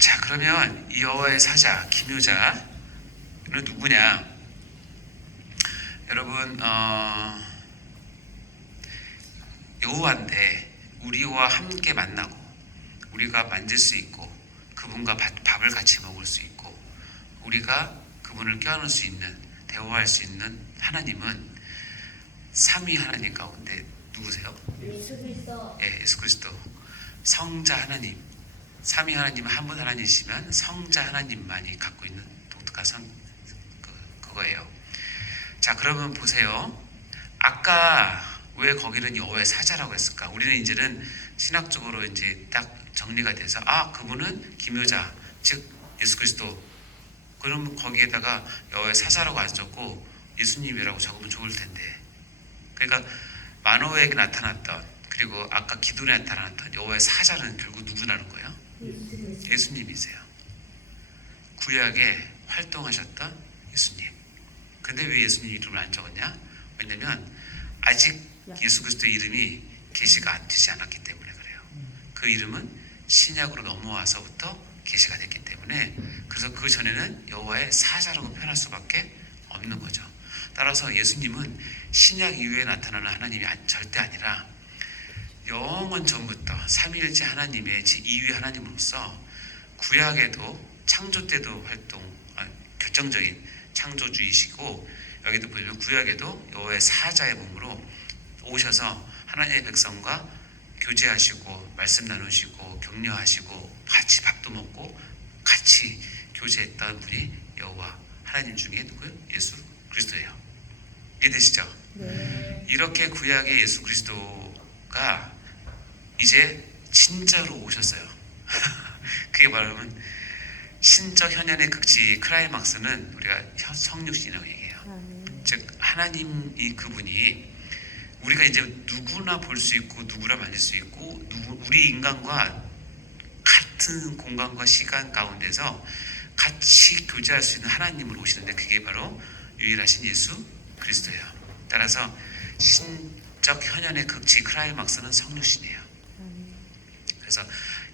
자, 그러면 이 여호와의 사자 기묘자는 누구냐? 여러분, 여호와인데 우리와 함께 만나고 우리가 만질 수 있고 그분과 밥을 같이 먹을 수 있고 우리가 그분을 껴안을 수 있는, 대화할 수 있는 하나님은 삼위 하나님 가운데 누구세요? 예수 그리스도. 예, 예수 그리스도. 성자 하나님. 삼위 하나님은 한 분 하나님이시면 성자 하나님만이 갖고 있는 독특한 그거예요. 자, 그러면 보세요. 아까 왜 거기는 여호와의 사자라고 했을까? 우리는 이제는 신학적으로 이제 딱 정리가 돼서 그분은 기묘자, 즉 예수 그리스도. 그러면 거기에다가 여호와의 사자라고 안 적고 예수님이라고 적으면 좋을 텐데. 그러니까 마노에게 나타났던, 그리고 아까 기도에 나타났던 여호와의 사자는 결국 누구라는 거예요? 예수님이세요. 구약에 활동하셨던 예수님. 근데 왜 예수님 이름을 안 적었냐? 왜냐면 아직 예수 그리스도의 이름이 계시가 안 되지 않았기 때문에 그래요. 그 이름은 신약으로 넘어와서부터 계시가 됐기 때문에, 그래서 그 전에는 여호와의 사자라고 표현할 수밖에 없는 거죠. 따라서 예수님은 신약 이후에 나타나는 하나님이 절대 아니라 영원 전부터 삼위일체 하나님의 제2위 하나님으로서 구약에도 창조 때도 결정적인 창조주이시고, 여기도 보면 구약에도 여호와의 사자의 몸으로 오셔서 하나님의 백성과 교제하시고 말씀 나누시고 격려하시고 같이 밥도 먹고 같이 교제했던 분이 여호와 하나님 중에 누구요? 예수 그리스도예요. 이해되시죠? 네. 이렇게 구약의 예수 그리스도가 이제 진짜로 오셨어요. 그게 말하면 신적 현현의 극치 크라이막스는 우리가 성육신이라고 얘기해요. 즉 하나님이 그분이 우리가 이제 누구나 볼 수 있고 누구나 만질 수 있고 우리 인간과 같은 공간과 시간 가운데서 같이 교제할 수 있는 하나님으로 오시는데, 그게 바로 유일하신 예수 그리스도예요. 따라서 신적 현현의 극치 크라이막스는 성육신이에요. 그래서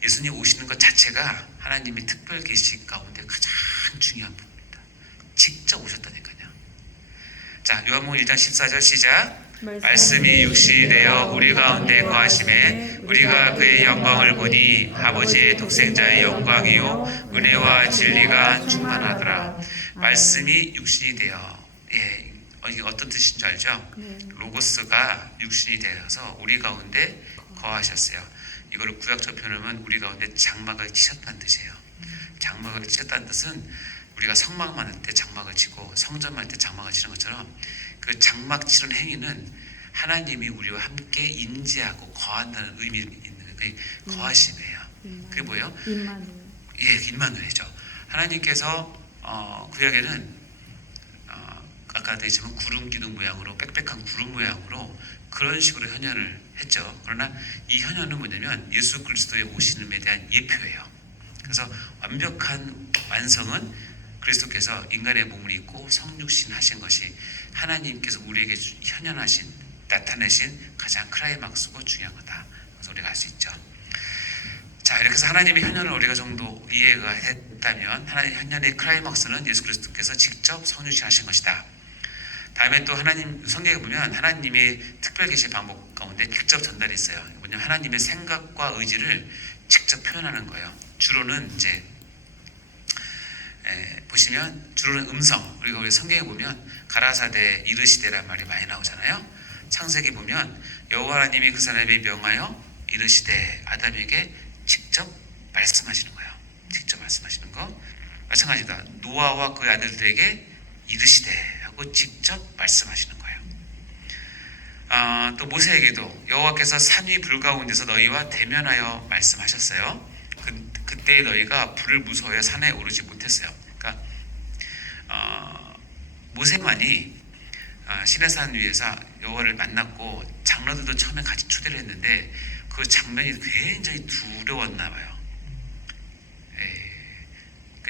예수님 오시는 것 자체가 하나님의 특별 계시 가운데 가장 중요한 부분입니다. 직접 오셨다니까요. 자, 요한복음 1장 14절 시작. 말씀이 육신이 되어 우리 가운데 거하심에 우리가 그의 영광을 보니 아버지의 독생자의 영광이요 은혜와 진리가 충만하더라. 말씀이 육신이 되어, 이게 어떤 뜻인 줄 알죠? 로고스가 육신이 되어서 우리 가운데 거하셨어요. 이걸 구약적 표현하면 우리 가운데 장막을 치셨다는 뜻이에요. 장막을 치셨다는 뜻은 우리가 성막만 할 때 장막을 치고 성전만 할 때 장막을 치는 것처럼 그 장막 치는 행위는 하나님이 우리와 함께 임재하고 거한다는 의미가 있는 그 거하심이에요. 그게 뭐예요? 임마누엘. 예, 임마누엘이죠. 하나님께서 구약에는 아까도 했지만 구름 기둥 모양으로 빽빽한 구름 모양으로 그런 식으로 현현을 했죠. 그러나 이 현현은 뭐냐면 예수 그리스도의 오심에 대한 예표예요. 그래서 완벽한 완성은 그리스도께서 인간의 몸을 입고 성육신 하신 것이 하나님께서 우리에게 현현하신, 나타내신 가장 크라이막스고 중요한 거다. 그래서 우리가 알 수 있죠. 자, 이렇게 해서 하나님의 현현을 우리가 정도 이해가 했다면 하나님 현현의 크라이막스는 예수 그리스도께서 직접 성육신 하신 것이다. 다음에 또 하나님 성경에 보면 하나님의 특별 계시 방법 가운데 직접 전달이 있어요. 뭐냐면 하나님의 생각과 의지를 직접 표현하는 거예요. 주로는 이제 보시면 주로는 음성, 그리고 우리 성경에 보면 가라사대 이르시되란 말이 많이 나오잖아요. 창세기 보면 여호와 하나님이 그 사람에게 명하여 이르시되 아담에게 직접 말씀하시는 거예요. 직접 말씀하시는 거. 마찬가지다. 노아와 그의 아들들에게 이르시되 하고 직접 말씀하시는 거예요. 또 모세에게도 여호와께서 산위 불 가운데서 너희와 대면하여 말씀하셨어요. 그때 너희가 불을 무서워해 산에 오르지 못했어요. 그러니까 모세만이 시내산 위에서 여호와를 만났고 장로들도 처음에 같이 초대를 했는데 그 장면이 굉장히 두려웠나 봐요.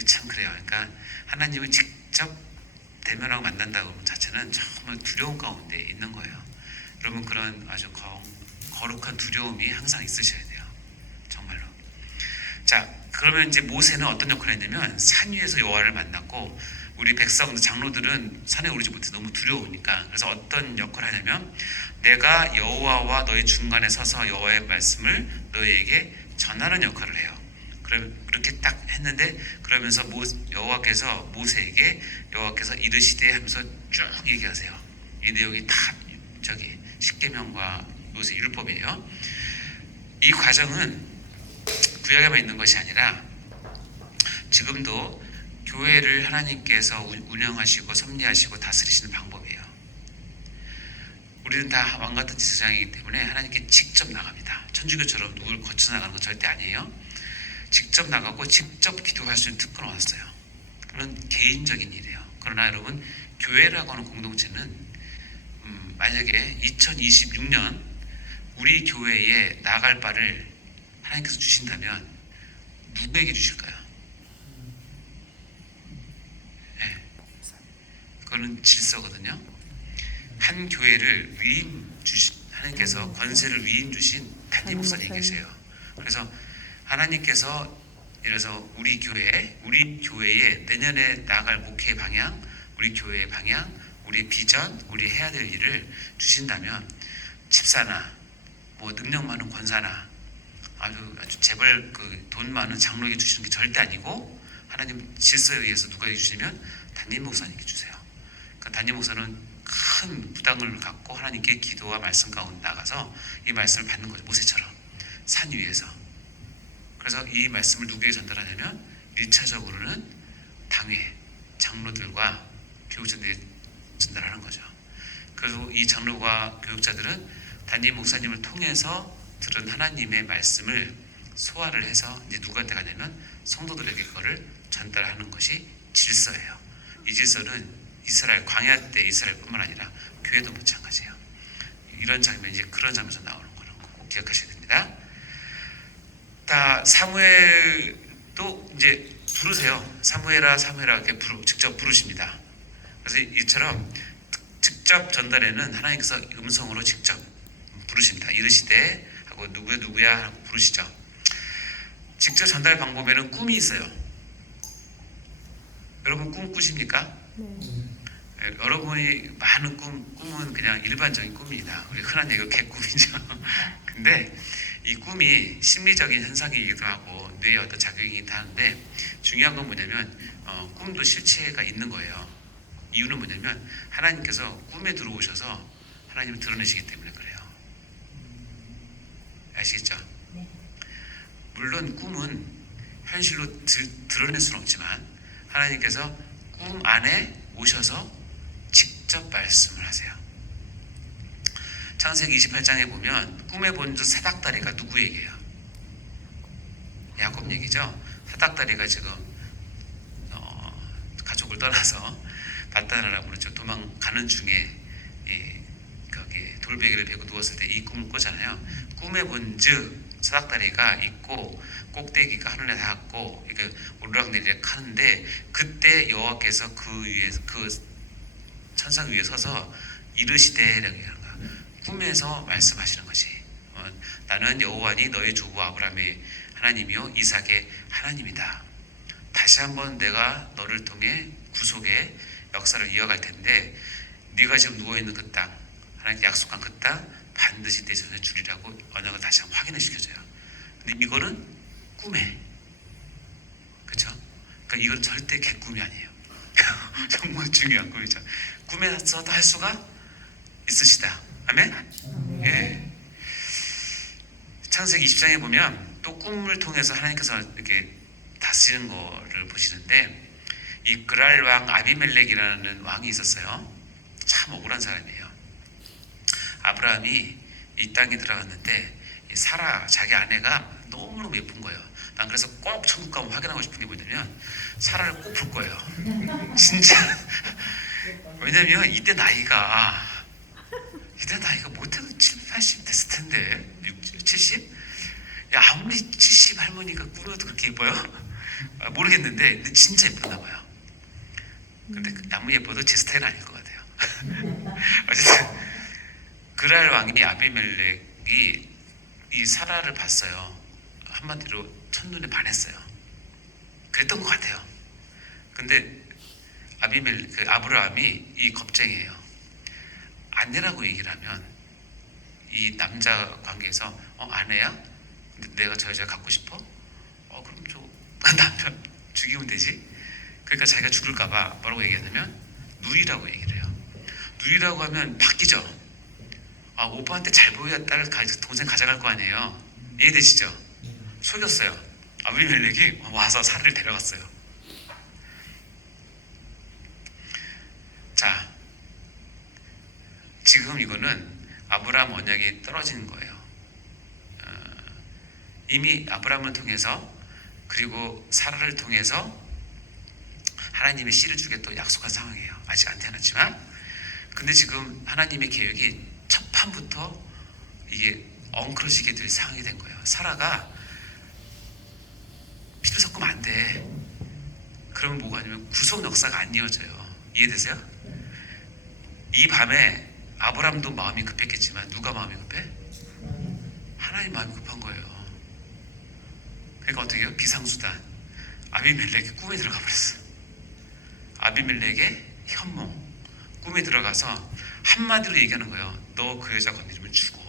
참 그래요. 그러니까 하나님을 직접 대면하고 만난다고 자체는 정말 두려움 가운데 있는 거예요. 여러분 그런 아주 거룩한 두려움이 항상 있으셔야 돼요. 정말로. 자, 그러면 이제 모세는 어떤 역할을 했냐면 산 위에서 여호와를 만났고 우리 백성 장로들은 산에 오르지 못해 너무 두려우니까 그래서 어떤 역할을 하냐면 내가 여호와와 너희 중간에 서서 여호와의 말씀을 너희에게 전하는 역할을 해요. 그렇게 딱 했는데 그러면서 여호와께서 모세에게 여호와께서 이르시되 하면서 쭉 얘기하세요. 이 내용이 다 저기 십계명과 모세 율법이에요. 이 과정은 구약에만 있는 것이 아니라 지금도 교회를 하나님께서 운영하시고 섭리하시고 다스리시는 방법이에요. 우리는 다 왕같은 제사장이기 때문에 하나님께 직접 나갑니다. 천주교처럼 누굴 거쳐 나가는 건 절대 아니에요. 직접 나가고 직접 기도할 수 있는 특권을 얻었어요. 그런 개인적인 일이에요. 그러나 여러분 교회라고 하는 공동체는 만약에 2026년 우리 교회에 나갈 바를 하나님께서 주신다면 누구에게 주실까요? 네. 그거는 질서거든요. 한 교회를 하나님께서 권세를 위임 주신 담임 목사님이 계세요. 그래서 하나님께서 이래서 우리 교회에 내년에 나갈 목회 방향, 우리 교회의 방향, 우리 비전, 우리 해야 될 일을 주신다면 집사나 뭐 능력 많은 권사나 아주 재벌 돈 많은 장로에게 주시는 게 절대 아니고 하나님 질서에 의해서 누가 주시면 담임 목사님께 주세요. 그러니까 담임 목사는 큰 부담을 갖고 하나님께 기도와 말씀 가운데 나가서 이 말씀을 받는 거죠. 모세처럼 산 위에서. 그래서 이 말씀을 누구에게 전달하냐면 1차적으로는 당회 장로들과 교육자들에게 전달하는 거죠. 그리고 이 장로과 교육자들은 담임 목사님을 통해서 들은 하나님의 말씀을 소화를 해서 이제 누구한테 가냐면 성도들에게 그거를 전달하는 것이 질서예요. 이 질서는 이스라엘 광야 때 이스라엘뿐만 아니라 교회도 마찬가지예요. 이런 장면 이제 그런 장면에서 나오는 거라고 꼭 기억하셔야 됩니다. 사무엘도 이제 부르세요. 사무엘아 이렇게 직접 부르십니다. 그래서 이처럼 직접 전달에는 하나님께서 음성으로 직접 부르십니다. 이르시되 하고 누구야 하고 부르시죠. 직접 전달 방법에는 꿈이 있어요. 여러분 꿈 꾸십니까? 여러분이 많은 꿈은 그냥 일반적인 꿈입니다. 우리 흔한 얘기가 개꿈이죠. 근데 이 꿈이 심리적인 현상이기도 하고 뇌에 어떤 작용이기도 하는데 중요한 건 뭐냐면 꿈도 실체가 있는 거예요. 이유는 뭐냐면 하나님께서 꿈에 들어오셔서 하나님을 드러내시기 때문에 그래요. 아시겠죠? 네. 물론 꿈은 현실로 드러낼 수는 없지만 하나님께서 꿈 안에 오셔서 직접 말씀을 하세요. 창세기 28장에 보면 꿈에 본 사닥다리가 누구 얘기예요? 야곱 얘기죠. 사닥다리가 지금 가족을 떠나서 바다나라로 도망가는 중에 거기 돌베개를 베고 누웠을 때 이 꿈을 꿨잖아요. 꿈에 본즉 사닥다리가 있고 꼭대기가 하늘에 닿았고 이게 오르락내리락 하는데 그때 여호와께서 그 천상 위에 서서 이르시되라고 얘기하는 거야. 꿈에서 말씀하시는 것이 나는 여호와니 너희 조부 아브라함의 하나님이요 이삭의 하나님이다. 다시 한번 내가 너를 통해 구속의 역사를 이어갈 텐데 네가 지금 누워있는 그 땅 하나님께 약속한 그 땅 반드시 내 손에 주리라고 언약을 다시 한번 확인을 시켜줘요. 근데 이거는 꿈에 그렇죠? 그러니까 이건 절대 개꿈이 아니에요. 정말 중요한 꿈이죠. 꿈에서도 할 수가 있으시다. 아멘? 예. 창세기 20장에 보면 또 꿈을 통해서 하나님께서 이렇게 다스리는 거를 보시는데 이 그랄 왕 아비멜렉이라는 왕이 있었어요. 참 억울한 사람이에요. 아브라함이 이 땅에 들어갔는데 사라 자기 아내가 너무너무 예쁜 거예요. 난 그래서 꼭 천국 가면 확인하고 싶은 게 뭐냐면 사라를 꼭 볼 거예요. 진짜. 왜냐면 이때 나이가 못해도 70, 80 됐을 텐데 60, 70? 야, 아무리 70 할머니가 꾸며도 그렇게 예뻐요? 모르겠는데 근데 진짜 예뻤나 봐요. 근데 아무리 예뻐도 제 스타일은 아닐 것 같아요. 어쨌든 그랄 왕이 아비멜렉이 이 사라를 봤어요. 한마디로 첫눈에 반했어요. 그랬던 것 같아요. 근데 아브라함이 이 겁쟁이에요. 아내라고 얘기를 하면 이 남자 관계에서 아내야? 근데 내가 저 여자 갖고 싶어? 그럼 저 남편 죽이면 되지. 그러니까 자기가 죽을까봐 뭐라고 얘기했냐면 누이라고 얘기를 해요. 누이라고 하면 바뀌죠. 오빠한테 잘 보여야 딸 동생 가져갈 거 아니에요. 이해되시죠? 속였어요. 아비멜렉이 와서 사를 데려갔어요. 자, 지금 이거는 아브라함 언약이 떨어지는 거예요. 이미 아브라함을 통해서 그리고 사라를 통해서 하나님의 씨를 주겠다고 약속한 상황이에요. 아직 안 태어났지만. 근데 지금 하나님의 계획이 첫 판부터 이게 엉클어지게 될 상황이 된 거예요. 사라가 피를 섞으면 안 돼. 그러면 뭐가 아니면 구속 역사가 안 이어져요. 이해되세요? 이 밤에 아브라함도 마음이 급했겠지만 누가 마음이 급해? 하나님 마음이 급한 거예요. 그러니까 어떻게 해요? 비상수단. 아비멜렉이 꿈에 들어가 버렸어. 아비멜렉의 현몽. 꿈에 들어가서 한마디로 얘기하는 거예요. 너 그 여자 건드리면 죽어.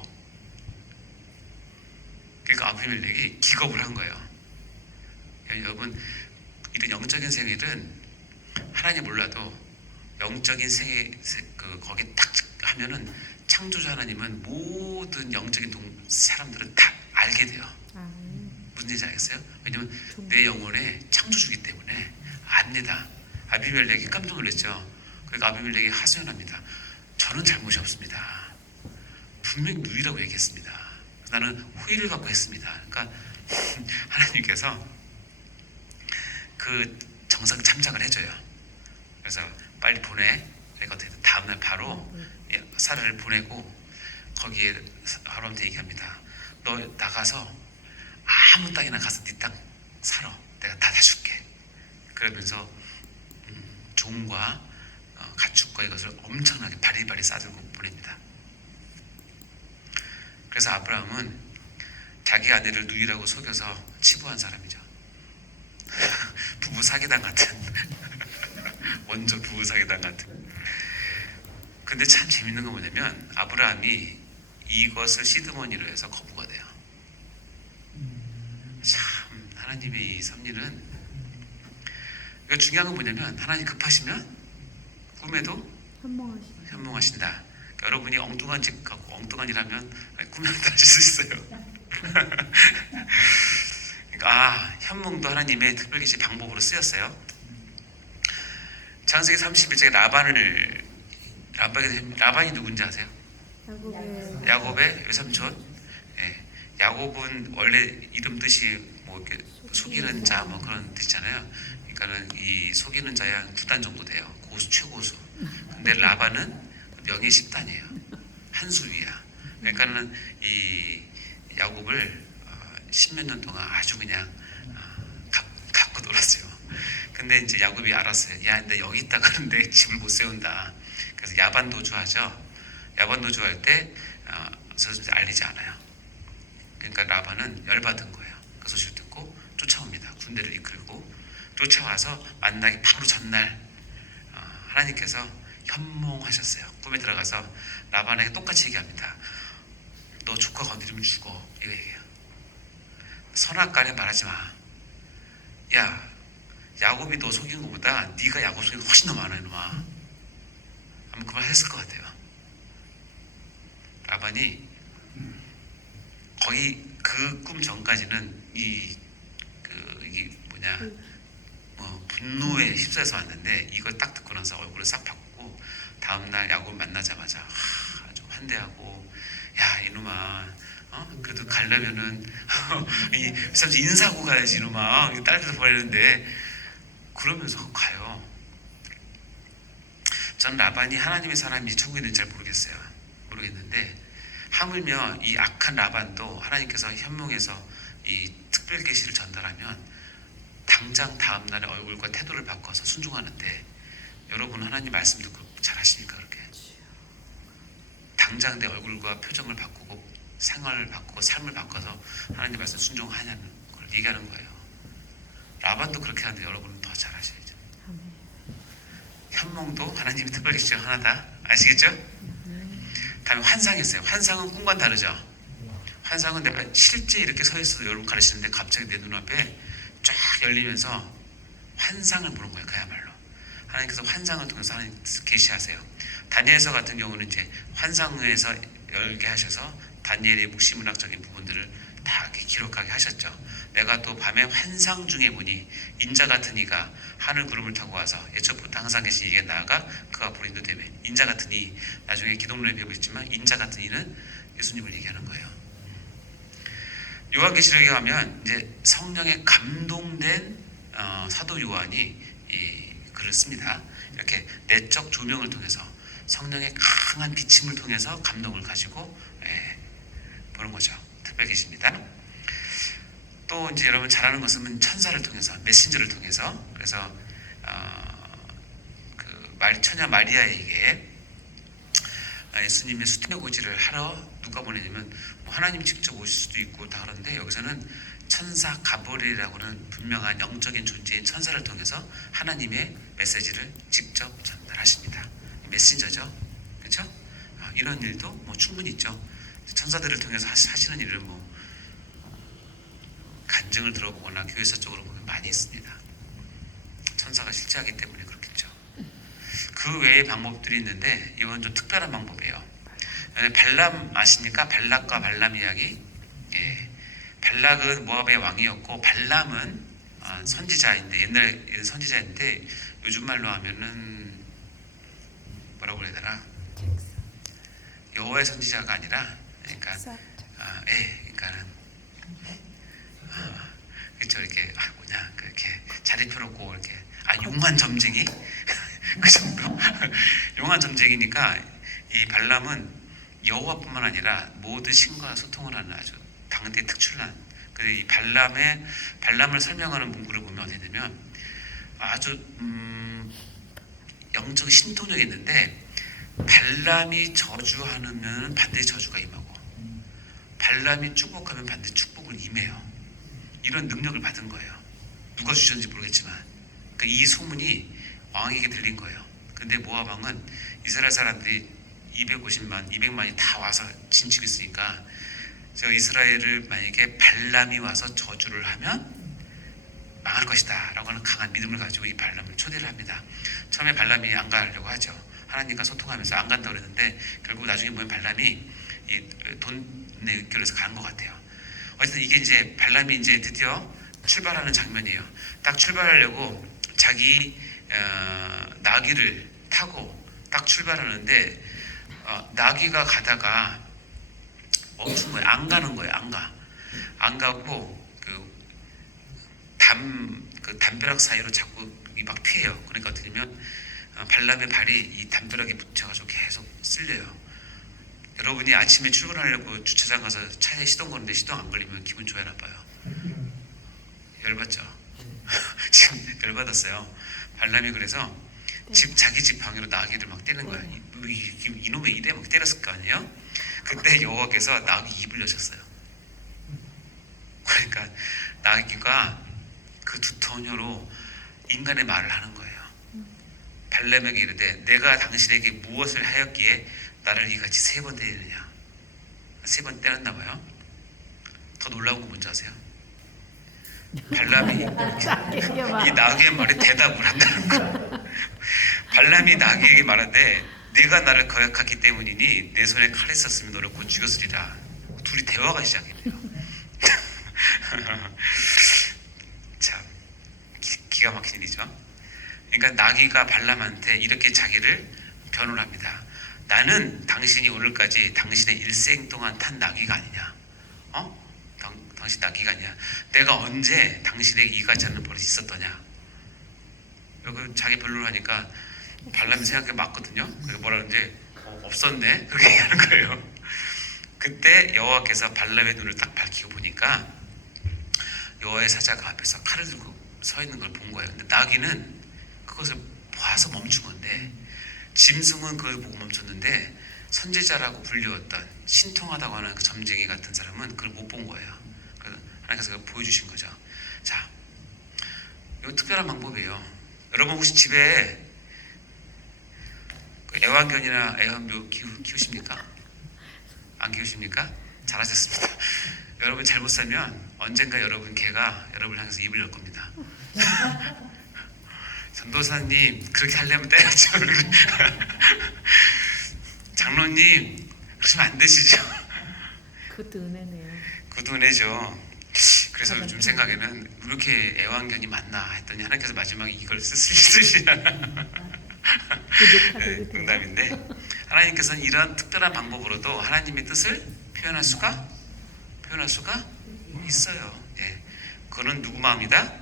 그러니까 아비멜렉이 기겁을 한 거예요. 여러분, 이런 영적인 생일은 하나님 몰라도 영적인 생애 거기 딱 하면은 창조주 하나님은 모든 영적인 사람들은 다 알게 돼요. 무슨 얘기인지 알겠어요? 왜냐면 내 영혼의 창조주기 때문에 압니다. 아비멜렉이 깜짝 놀랐죠. 그러니까 아비멜렉이 하소연합니다. 저는 잘못이 없습니다. 분명히 누이라고 얘기했습니다. 나는 호의를 갖고 했습니다. 그러니까 하나님께서 그 정상 참작을 해줘요. 그래서 빨리 보내. 그러니까 다음날 바로 사라를 보내고 거기에 아브라함한테 얘기합니다. 너 나가서 아무 땅이나 가서 네 땅 살아. 내가 다 줄게. 그러면서 종과 가축과 이것을 엄청나게 바리바리 싸들고 보냅니다. 그래서 아브라함은 자기 아내를 누이라고 속여서 치부한 사람이죠. 부부 사기당 같은 원조 부부 사기당 같은. 근데 참 재밌는 건 뭐냐면 아브라함이 이것을 시드머니로 해서 거부가 돼요. 참 하나님의 이 섭리는, 그러니까 중요한 건 뭐냐면 하나님 급하시면 꿈에도 현몽하신다. 그러니까 여러분이 엉뚱한 집 갖고 엉뚱한 일 하면 꿈에 나타나실 수 있어요. 그러니까 현몽도 하나님의 특별 계시 방법으로 쓰였어요. 창세기 31장에 라반이 누군지 아세요? 야곱의 외삼촌. 야곱은 원래 이름 뜻이 뭐 이렇게 속이는 자 뭐 그런 뜻이잖아요. 그러니까는 이 속이는 자의 한 9단 정도 돼요. 고수 최고수. 근데 라반은 명예 10단이에요. 한 수 위야. 그러니까는 이 야곱을 10몇 년 동안 아주 그냥 갖고 놀았어요. 근데 이제 야곱이 알았어요. 야, 나 여기 있다 가는데 집을 못 세운다. 그래서 야반 도주하죠. 야반 도주할 때 알리지 않아요. 그러니까 라반은 열받은 거예요. 그 소식을 듣고 쫓아옵니다. 군대를 이끌고 쫓아와서 만나기 바로 전날 하나님께서 현몽하셨어요. 꿈에 들어가서 라반에게 똑같이 얘기합니다. 너 조카 건드리면 죽어. 이거 얘기해요. 선악간에 말하지 마. 야, 야곱이 너 속인 것보다 네가 야곱 속인 거 훨씬 더 많아 이놈아. 아마 그 말 했을 것 같아요. 라반이 거의 그 꿈 전까지는 이게 분노에 휩싸여서 왔는데 이걸 딱 듣고 나서 얼굴을 싹 바꾸고 다음날 야곱 만나자마자 아주 환대하고, 야 이놈아, 그래도 가려면은 이 사실 인사하고 가야지 이놈아. 딸들도 보내는데 그러면서 가요. 전 라반이 하나님의 사람인지 천국에 있는지 잘 모르겠는데 하물며 이 악한 라반도 하나님께서 현몽에서 이 특별 계시를 전달하면 당장 다음날에 얼굴과 태도를 바꿔서 순종하는데, 여러분 하나님 말씀 듣고 잘 하십니까? 그렇게 당장 내 얼굴과 표정을 바꾸고 생활을 바꾸고 삶을 바꿔서 하나님 말씀 순종하냐는 걸 얘기하는 거예요. 라반도 그렇게 하는데 여러분은 더 잘 아셔야죠. 현몽도 하나님이 특별히 주신 하나다. 아시겠죠? 다음에 환상이었어요. 환상은 꿈과는 다르죠. 환상은 내가 실제 이렇게 서 있어도 여러분 가르치는데 갑자기 내 눈앞에 쫙 열리면서 환상을 보는 거예요. 그야말로 하나님께서 환상을 통해서 하나님 계시하세요. 다니엘서 같은 경우는 이제 환상에서 열게 하셔서 다니엘의 묵시문학적인 부분들을 다 이렇게 기록하게 하셨죠. 내가 또 밤에 환상 중에 보니 인자 같은 이가 하늘 구름을 타고 와서 예초부터 항상 계신 이에게 나아가 그가 앞으로 인도되매. 인자 같은 이, 나중에 기독론에 배우고 있지만 인자 같은 이는 예수님을 얘기하는 거예요. 요한계시록에 가면 이제 성령에 감동된 사도 요한이 이 글을 씁니다. 이렇게 내적 조명을 통해서 성령의 강한 비침을 통해서 감동을 가지고 보는 거죠. 특별 계십니다. 또 이제 여러분 잘 아는 것은 천사를 통해서, 메신저를 통해서, 그래서 그 처녀 마리아에게 예수님의 수태의 고지를 하러 누가 보내냐면 하나님 직접 오실 수도 있고 다 그런데 여기서는 천사 가브리엘이라고는 분명한 영적인 존재인 천사를 통해서 하나님의 메시지를 직접 전달하십니다. 메신저죠, 그렇죠? 이런 일도 뭐 충분히 있죠. 천사들을 통해서 하시는 일은 뭐 간증을 들어보거나 교회사 쪽으로 보면 많이 있습니다. 천사가 실제하기 때문에 그렇겠죠. 그 외의 방법들이 있는데 이건 좀 특별한 방법이에요. 발람 아십니까? 발락과 발람 이야기. 발락은 모압의 왕이었고 발람은 선지자인데 옛날 선지자인데 요즘 말로 하면은 뭐라고 그래야 되나? 여호와의 선지자가 아니라 그러니까 그러니까는 그렇죠. 이렇게 뭐냐 그렇게 자리 펴놓고 이렇게 용한 점쟁이 그 정도 용한 점쟁이니까 이 발람은 여호와뿐만 아니라 모든 신과 소통을 하는 아주 당대 특출난 이 발람을 설명하는 문구를 보면 어디 되냐면 아주 영적 신통력이 있는데 발람이 저주하면 반드시 저주가 임하고 발람이 축복하면 반드시 축복을 임해요. 이런 능력을 받은 거예요. 누가 주셨는지 모르겠지만 그러니까 이 소문이 왕에게 들린 거예요. 근데 모압 왕은 이스라엘 사람들이 250만, 200만이 다 와서 진치고 있으니까 제가 이스라엘을 만약에 발람이 와서 저주를 하면 망할 것이다 라고 하는 강한 믿음을 가지고 이 발람을 초대를 합니다. 처음에 발람이 안 가려고 하죠. 하나님과 소통하면서 안 간다고 그랬는데 결국 나중에 보면 발람이 이 돈에 잇겨서 가는 것 같아요. 어쨌든 이게 이제 발람이 이제 드디어 출발하는 장면이에요. 딱 출발하려고 자기 나귀를 타고 딱 출발하는데 나귀가 가다가 멈춘 거예요. 안 가는 거예요. 안 가고 그 담벼락 사이로 자꾸 막 피해요. 그러니까 어떻게 되면 발람의 발이 이 담벼락에 붙여가지고 계속 쓸려요. 여러분이 아침에 출근하려고 주차장 가서 차에 시동 거는데 시동 안 걸리면 기분 좋아요, 나빠요? 열받죠? 지금 열받았어요. 발람이 그래서 자기 집 방으로 나귀를 막 때리는 거야. 이놈의 일에 막 때렸을 거 아니에요? 그때 여호와께서 나귀 입을 여셨어요. 그러니까 나귀가 그 두터운 혀로 인간의 말을 하는 거예요. 발람에게 이르되 내가 당신에게 무엇을 하였기에 나를 이같이 3번 때리느냐. 3번 때렸나 봐요. 더 놀라운 건 뭔지 아세요? 발람이 이 나귀의 말에 대답을 한다는 거. 발람이 나귀에게 말하되 네가 나를 거역하기 때문이니 내 손에 칼이 있었으면 너를 곧 죽였으리라. 둘이 대화가 시작해요. 참 기가 막힌 일이죠. 그러니까 나귀가 발람한테 이렇게 자기를 변호를 합니다. 나는 당신이 오늘까지 당신의 일생 동안 탄 나귀가 아니냐? 당신 나귀가 아니야. 내가 언제 당신에게 이같이 하는 버릇이 있었더냐? 여기 자기 변론을 하니까 발람이 생각해 맞거든요. 그래서 뭐라 그러는지 없었네. 그렇게 얘기하는 거예요. 그때 여호와께서 발람의 눈을 딱 밝히고 보니까 여호와의 사자가 앞에서 칼을 들고 서 있는 걸 본 거예요. 근데 나귀는 그것을 봐서 멈춘 건데 짐승은 그걸 보고 멈췄는데 선지자라고 불리웠던 신통하다고 하는 그 점쟁이 같은 사람은 그걸 못 본 거예요. 그래서 하나님께서 보여주신 거죠. 자, 이거 특별한 방법이에요. 여러분 혹시 집에 애완견이나 애완묘 키우십니까? 안 키우십니까? 잘하셨습니다. 여러분 잘못 살면 언젠가 여러분 개가 여러분을 향해서 입을 열 겁니다. 전도사님 그렇게 하려면 때려쳐. 장로님 그러시면 안 되시죠. 그것도 은혜네요. 그것도 은혜죠. 그래서 요즘 생각에는 왜 이렇게 애완견이 많나 했더니 하나님께서 마지막에 이걸 쓰시나. 네, 농담인데 하나님께서는 이러한 특별한 방법으로도 하나님의 뜻을 표현할 수가 있어요. 예. 그거는 누구 마음이다?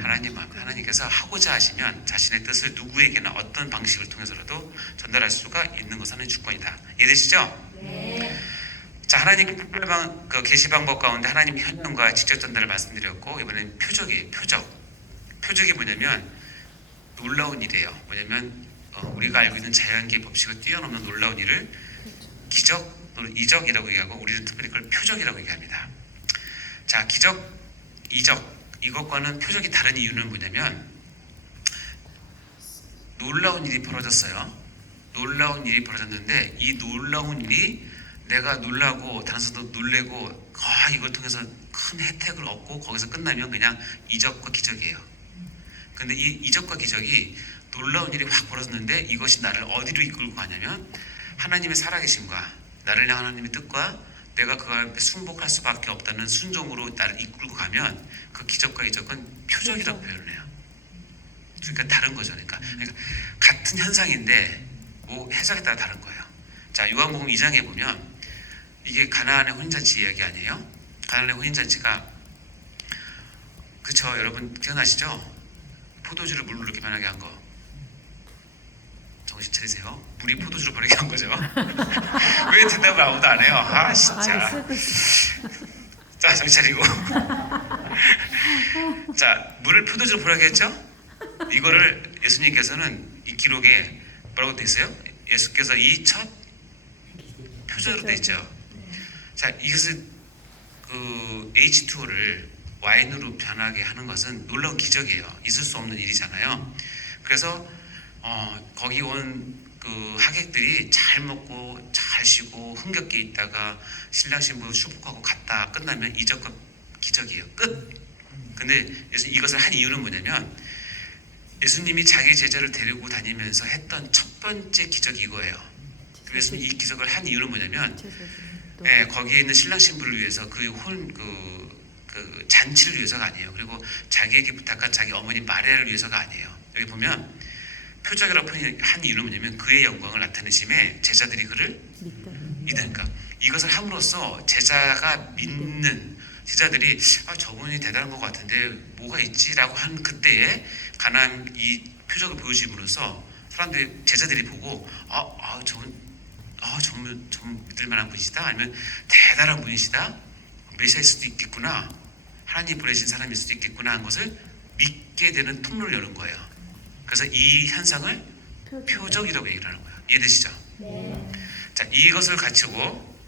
하나님 마음. 하나님께서 하고자 하시면 자신의 뜻을 누구에게나 어떤 방식을 통해서라도 전달할 수가 있는 것은 하나님의 주권이다. 이해되시죠? 네. 자, 하나님 특별한 그 계시 방법 가운데 하나님 현현과 직접 전달을 말씀드렸고, 이번엔 표적이 뭐냐면 놀라운 일이에요. 뭐냐면 우리가 알고 있는 자연계의 법칙을 뛰어넘는 놀라운 일을 기적 또는 이적이라고 얘기하고, 우리는 특별히 그걸 표적이라고 얘기합니다. 자, 기적, 이적 이것과는 표적이 다른 이유는 뭐냐면 놀라운 일이 벌어졌어요. 놀라운 일이 벌어졌는데 이 놀라운 일이 내가 놀라고 다른 사람도 놀래고 이걸 통해서 큰 혜택을 얻고 거기서 끝나면 그냥 이적과 기적이에요. 근데 이 이적과 기적이 놀라운 일이 확 벌어졌는데 이것이 나를 어디로 이끌고 가냐면 하나님의 살아계심과 나를 향한 하나님의 뜻과 내가 그걸 순복할 수밖에 없다는 순종으로 나를 이끌고 가면 그 기적과 이적은 표적이라고 표현을 해요. 그러니까 다른 거죠. 그러니까 같은 현상인데 뭐 해석에 따라 다른 거예요. 자, 요한복음 2장에 보면 이게 가나안의 혼인잔치 이야기 아니에요? 가나안의 혼인잔치가 그쵸? 여러분 기억나시죠? 포도주를 물로 이렇게 변하게 한 거. 정신 차리세요. 물이 포도주로 변하게 한 거죠. 왜 대답을 아무도 안 해요? 아 진짜. 자, 정신 차리고. 자, 물을 포도주로 변하게 했죠? 이거를 예수님께서는 이 기록에 뭐라고 돼 있어요? 예수께서 이 첫 표적으로 돼 있죠. 자, 이것은 그 H2O를 와인으로 변하게 하는 것은 놀라운 기적이에요. 있을 수 없는 일이잖아요. 그래서 거기 온 그 하객들이 잘 먹고 잘 쉬고 흥겹게 있다가 신랑 신부 축복하고 갔다 끝나면 이적과 기적이에요. 끝. 근데 이것을 한 이유는 뭐냐면 예수님이 자기 제자를 데리고 다니면서 했던 첫 번째 기적이 이거예요. 예수님이 이 기적을 한 이유는 뭐냐면 거기에 있는 신랑 신부를 위해서 그 잔치를 위해서가 아니에요. 그리고 자기에게 부탁한 자기 어머니 마리아를 위해서가 아니에요. 여기 보면 표적이라고 한 이유는 뭐냐면 그의 영광을 나타내심에 제자들이 그를 믿으니까 이것을 함으로써 제자가 믿는 제자들이 저분이 대단한 것 같은데 뭐가 있지라고 한 그때에 가나안 이 표적을 보여줌으로써 사람들이 제자들이 보고 저분 믿을 만한 분이시다, 아니면 대단한 분이시다, 메시아일 수도 있겠구나, 하나님 보내신 사람일 수도 있겠구나 한 것을 믿게 되는 통로를 여는 거예요. 그래서 이 현상을 표적이라고 얘기를 하는 거예요. 이해되시죠? 네. 자, 이것을 갖추고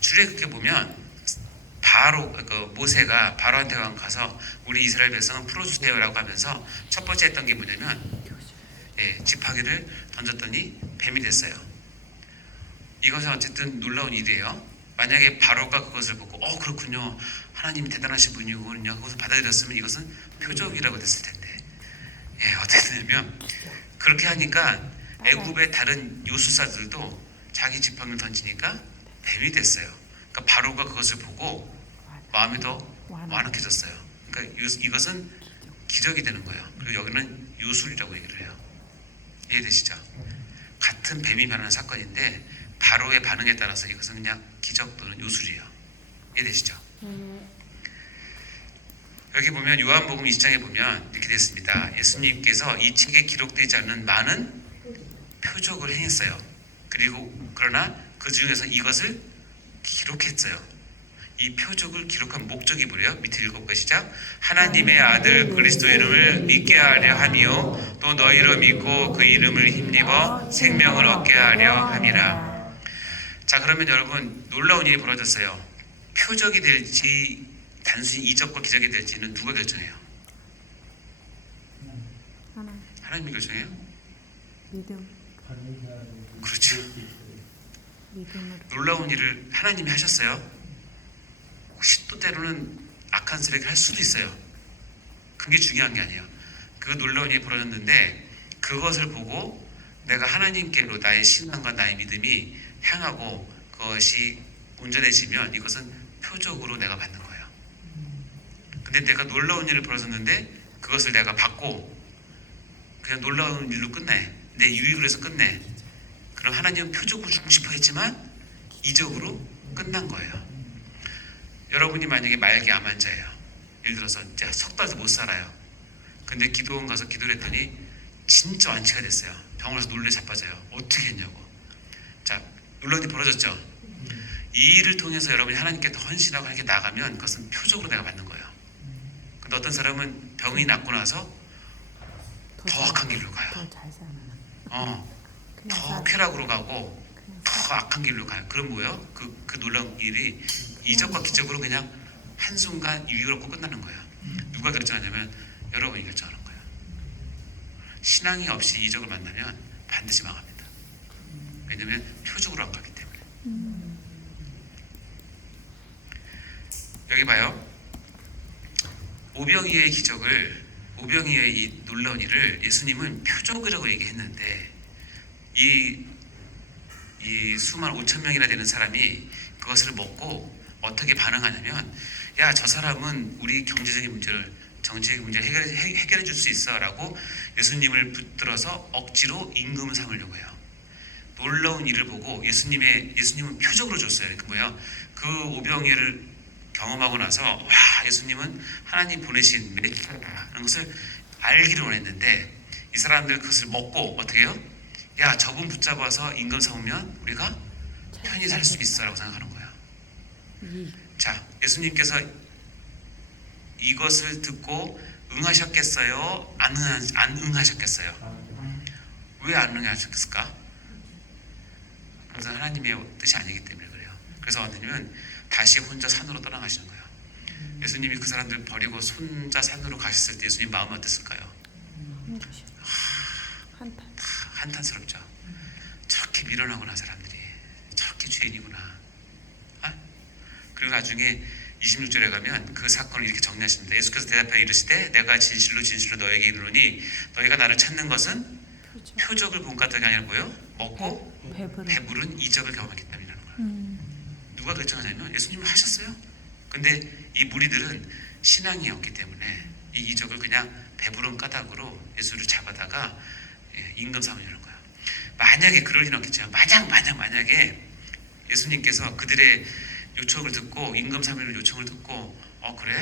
출애굽기에 보면 바로 모세가 바로한테 가서 우리 이스라엘 백성은 풀어주세요라고 하면서 첫 번째 했던 게 뭐냐면 지팡이를 던졌더니 뱀이 됐어요. 이것은 어쨌든 놀라운 일이에요. 만약에 바로가 그것을 보고 그렇군요, 하나님이 대단하신 분이군요, 그것을 받아들였으면 이것은 표적이라고 됐을 텐데 어떻게 되냐면 그렇게 하니까 애굽의 다른 요술사들도 자기 지팡이를 던지니까 뱀이 됐어요. 그러니까 바로가 그것을 보고 마음이 더 완악해졌어요. 그러니까 이것은 기적이 되는 거예요. 그리고 여기는 요술이라고 얘기를 해요. 이해되시죠? 같은 뱀이 변하는 사건인데 바로의 반응에 따라서 이것은 그냥 기적 또는 요술이에요. 이해되시죠? 여기 보면 요한복음 20장에 보면 이렇게 됐습니다. 예수님께서 이 책에 기록되지 않는 많은 표적을 행했어요. 그러나 그 중에서 이것을 기록했어요. 이 표적을 기록한 목적이 뭐래요? 밑에 읽어볼까요? 시작. 하나님의 아들 그리스도 이름을 믿게 하려 함이요 또 너희로 믿고 그 이름을 힘입어 생명을 얻게 하려 함이라. 자, 그러면 여러분 놀라운 일이 벌어졌어요. 표적이 될지 단순히 이적과 기적이 될지는 누가 결정해요? 하나 하나님이 결정해요? 믿음 그렇죠. 믿음으로 놀라운 일을 하나님이 하셨어요. 혹시 또 때로는 악한 세력이 할 수도 있어요. 그게 중요한 게 아니에요. 그 놀라운 일이 벌어졌는데 그것을 보고 내가 하나님께로 나의 신앙과 나의 믿음이 향하고 그것이 온전해지면 이것은 표적으로 내가 받는 거예요. 근데 내가 놀라운 일을 벌어졌는데 그것을 내가 받고 그냥 놀라운 일로 끝내, 내 유익을 해서 끝내, 그럼 하나님은 표적으로 주고 싶어 했지만 이적으로 끝난 거예요. 여러분이 만약에 말기 암 환자예요. 예를 들어서 이제 석 달도 못 살아요. 근데 기도원 가서 기도를 했더니 진짜 완치가 됐어요. 병원에서 놀래 자빠져요. 어떻게 했냐고. 자, 놀라운 일이 벌어졌죠. 이 일을 통해서 여러분이 하나님께 더 헌신하고 이렇게 나가면 그것은 표적으로 내가 받는 거예요. 근데 어떤 사람은 병이 낫고 나서 더 악한 길로 가요. 더잘 살아나. 그냥 더 살 쾌락으로 가고 그냥 더 악한 길로 가요. 그럼 뭐예요? 그 놀라운 일이 이적과 기적으로 그냥 한순간 유익을 얻고 끝나는 거예요. 누가 결정하냐면 여러분이 결정하는 거예요. 신앙이 없이 이적을 만나면 반드시 망합니다. 왜냐하면 표적으로 안 가기 때문에. 여기 봐요. 오병이어의 기적을, 오병이어의 이 놀라운 일을 예수님은 표적이라고 얘기했는데 이 수만 5천 명이나 되는 사람이 그것을 먹고 어떻게 반응하냐면, 야, 저 사람은 우리 경제적인 문제를, 정치적인 문제를 해결해 줄 수 있어 라고 예수님을 붙들어서 억지로 임금을 삼으려고 해요. 놀라운 일을 보고 예수님은 표적으로 줬어요. 그 뭐예요? 그 오병이어를 경험하고 나서 와, 예수님은 하나님 보내신 메시아라는 것을 알기를 원했는데 이 사람들 그것을 먹고 어떻게 해요? 야, 저분 붙잡아서 임금 삼으면 우리가 편히 살 수 있어 라고 생각하는 거예요. 자, 예수님께서 이것을 듣고 응하셨겠어요? 안 응하셨겠어요? 왜 안 응하셨을까? 그것은 하나님의 뜻이 아니기 때문에 그래요. 그래서 하나님은 다시 혼자 산으로 떠나가시는 거예요. 예수님이 그 사람들 버리고 혼자 산으로 가셨을 때 예수님 마음이 어땠을까요? 한탄스럽죠. 저렇게 미련하구나 사람들이. 저렇게 죄인이구나. 그리고 나중에 26절에 가면 그 사건을 이렇게 정리하십니다. 예수께서 대답하여 이르시되 내가 진실로 진실로 너에게 이르노니 너희가 나를 찾는 것은 표적을 본 까닭이 아니라 뭐예요? 먹고 배부른 이적을 경험했기 때문이라는 거예요. 누가 결정하냐면 예수님이 하셨어요. 근데 이 무리들은 신앙이 없기 때문에 이 이적을 그냥 배부른 까닭으로 예수를 잡아다가 임금 삼으려는 거예요. 만약에 그럴 일은 없겠지만 만약에 예수님께서 그들의 요청을 듣고 임금 삼일을 요청을 듣고 그래?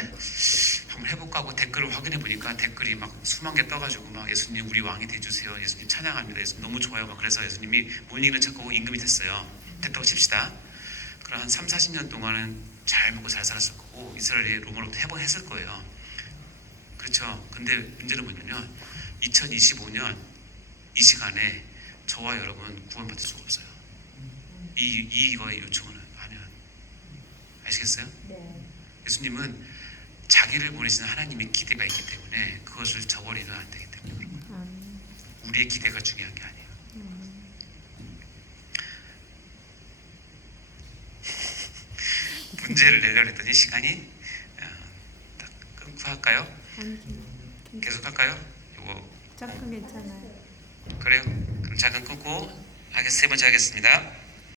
한번 해볼까 하고 댓글을 확인해 보니까 댓글이 막 수만 개 떠가지고 막 예수님 우리 왕이 돼주세요. 예수님 찬양합니다. 예수님 너무 좋아요. 막 그래서 예수님이 못 이기는 척하고 임금이 됐어요. 됐다고 칩시다. 그럼 한 3, 40년 동안은 잘 먹고 잘 살았을 거고 이스라엘이 로마로부터 해방했을 거예요. 그렇죠. 근데 문제는 뭐냐면 2025년 이 시간에 저와 여러분 구원받을 수가 없어요. 이거의 요청을 하면. 아시겠어요? 네. 예수님은 자기를 보내시는 하나님의 기대가 있기 때문에 그것을 저버리면 안 되기 때문에 그런 거예요. 우리의 기대가 중요한 게 아니에요. 문제를 내려고 했더니 시간이 딱 끊고 할까요? 계속 할까요? 이거 조금 괜찮아요. 그래요? 그럼 잠깐 끊고 세 번째 하겠습니다.